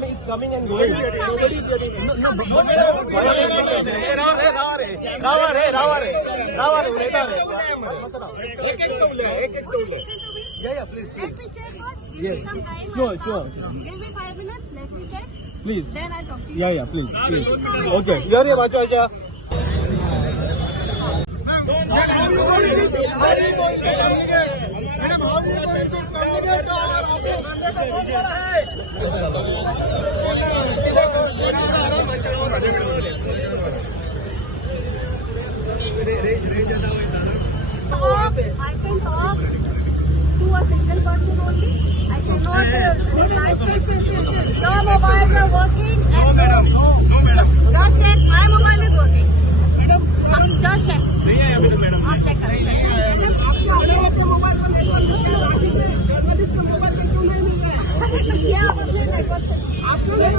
coming and going. Nobody is getting. Yeah, please. Let me check first. Yes. Some time. Sure. Give me 5 minutes. Let me check. Please. Then I'll talk to you. Yeah, please. Okay. Here, Varsha. Madam, how are you going to communicate to our office? I can talk to a single person only. I cannot. Your mobiles are working. No, madam. No, madam. Just check. My mobile is working. Madam, Just check. नहीं है madam. आप check करें. Mobile पर ये आप अपने network से